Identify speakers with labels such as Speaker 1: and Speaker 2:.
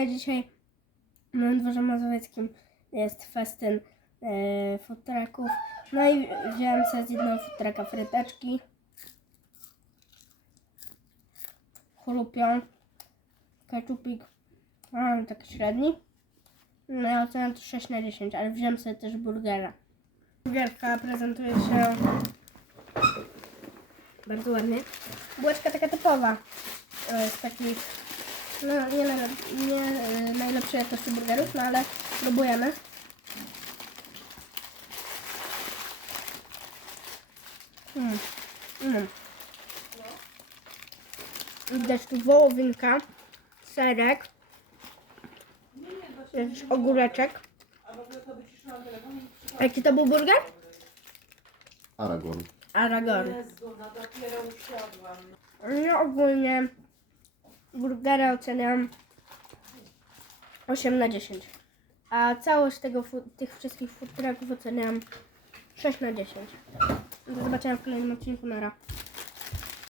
Speaker 1: Tutaj dzisiaj na dworze mazowieckim jest festyn e, food trucków. No i wziąłem sobie z jednego food trucka fryteczki. Chrupią. Keczupik. A, taki średni. No ja oceniam to 6 na 10, ale wziąłem sobie też burgera. Burgerka prezentuje się bardzo ładnie. Bułeczka taka typowa. Z takich no, nie, najlep- nie e, najlepszej jakości burgerów, no ale próbujemy. Mm. Mm. Widać tu wołowinka, serek, jakiś ogóreczek. Jaki to był burger?
Speaker 2: Aragon.
Speaker 1: Aragon.
Speaker 3: Jezu, no dopiero usiadłam.
Speaker 1: No ogólnie burgera oceniam 8 na 10. A całość tego, tych wszystkich food trucków oceniam 6 na 10. Do zobaczenia w kolejnym odcinku. Nara.